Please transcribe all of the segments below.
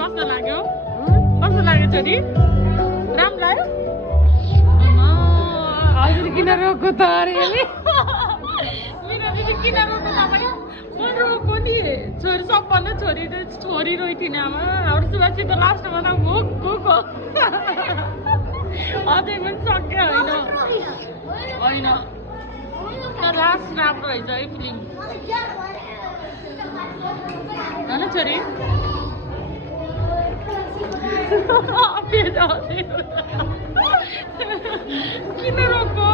कस्तो लाग्यो छोरी राम्रो लाग्यो हजुर किन रोको त अरे मेरो दिदी किन रोक्नु तपाईँ म रोको नि छोरी सबभन्दा छोरी रोइथिन आमा अरू सुवासी त लास्टमा त भोको अझै पनि सक्यो होइन तर लास्ट राम्रो रहेछ है फिल्म होइन छोरी किन रोको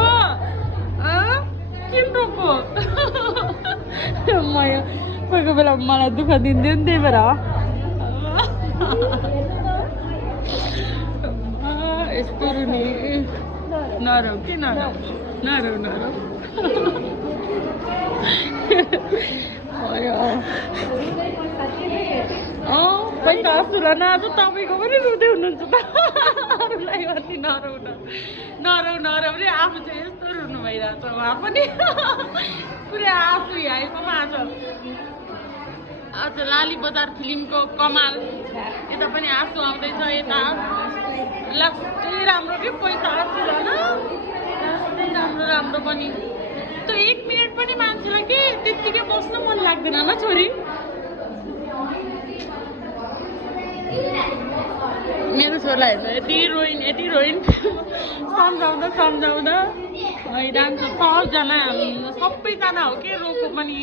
कोही बेला मलाई दुःख दिन्थ्यो नि त्यही भएर यस्तो रुनी नरौ कि नरौ पैसा सुरा नआज तपाईँको पनि रुँदै हुनुहुन्छ त अरूलाई भन्ने नरौ रे आफू चाहिँ यस्तो रुनु भइरहेछ उहाँ पनि पुरै आफू आइकोमा आज लाली बजार फिल्मको कमाल यता पनि आँसु आउँदैछ यता लास्टै राम्रो के पैसा आँसु न राम्रो पनि त्यो 1 मिनट पनि मान्छेलाई के त्यत्तिकै बस्नु मन लाग्दैन ल छोरी मेरो छोरालाई हेर्नु यति रोइन सम्झाउँदा जान्छ 10 जना सबैजना हो के रोको पनि